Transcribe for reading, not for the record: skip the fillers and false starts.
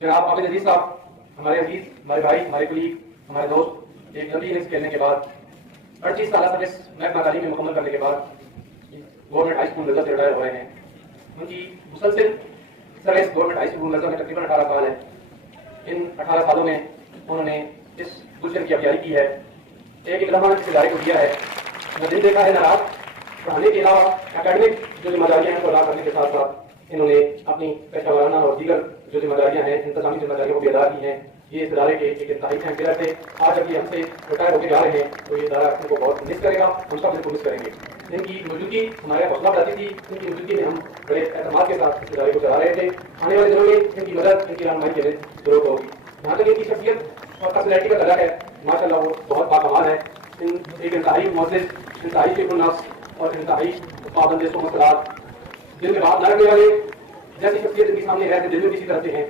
जनाब काबिल अजीज साहब, हमारे अजीज, हमारे भाई, हमारे कुलीग, हमारे दोस्त, एक लंबी इनिंग्स खेलने के बाद 38 साल सर्विस महकमा तालीम में मुकम्मल करने के बाद गवर्नमेंट हाई स्कूल नजर से रिटायर हो रहे हैं। उनकी मुसलसिल सर्विस गवर्नमेंट हाई स्कूल नजर में तकरीबन 18 साल है। इन 18 सालों में उन्होंने इस गुलशन की अभियारी की है, एक रहमान इस इदारे को दिया है, न दिन देखा है न रात। पढ़ाने के अलावा अकेडमिक जो जिम्मेदारियां हैं उनको अदा करने के साथ साथ इन्होंने अपनी पेशा वाराना और दीगर जो जिम्मेदारियां हैं, इंतजामी जिम्मेदारियों को भी अदा की हैं। ये इस इदारे के एक इंतहाई अहम पिलर थे। आज जब ये हमसे रिटायर होकर जा रहे हैं तो ये इदारा इनको बहुत मिस करेगा, हम सब इनको मिस करेंगे। इनकी मौजूदगी हमारे हौसला बढ़ाती थी, इनकी मौजूदगी में हम बड़े एतमाद के साथ इस इदारे को चला रहे थे। आने वाले दिनों में इनकी मदद, इनकी रहनुमाई की जरूरत होगी। यहाँ तक इनकी शख्सियत और पर्सनैलिटी का दर्जा है, माशाल्लाह वो बहुत बाकमाल है। एक इंतहाई मुअज़्ज़िज़, इंतहाई फ़िक़्र-उन-नफ़्स और इंतहाई पाबंद मसलात, जिनके बात न रखने वाले जैसी शख्सियत इनके सामने है, दिल में किसी तरह से हैं।